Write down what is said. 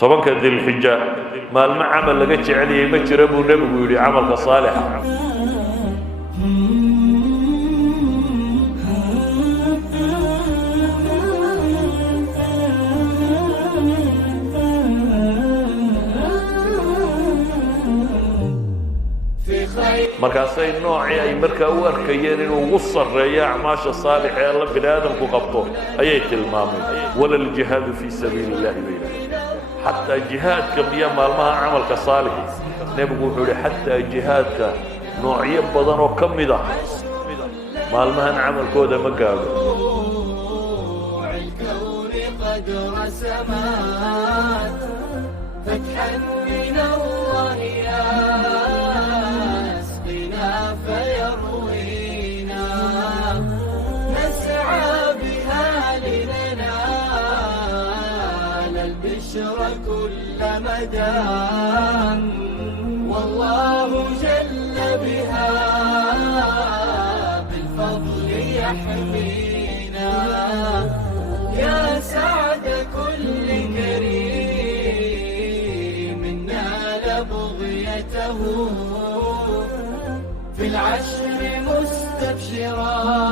طبعا كذي الحجة ما المعمل لقيت عليه مجرب ونبي يقول عملك صالح markaasay noocii ay markaa u arkayeen inuu ugu sarreeyo acmaasha saalixa ee alla bini aadamku qabto ayay tilmaameen wala aljihaadu fii sabiili illahi bayna xataa jihaadka miya maalmaha camalka saalix nebigu wuxuu yihi xataa jihaadka noocyo badan oo ka mid ah maalmahan camalkooda ma gaadho فيروينا نسعى بها لننال البشر كل مدى والله جل بها بالفضل يحمينا يا سعد كل كريم نال بغيته في العشر مستبشرا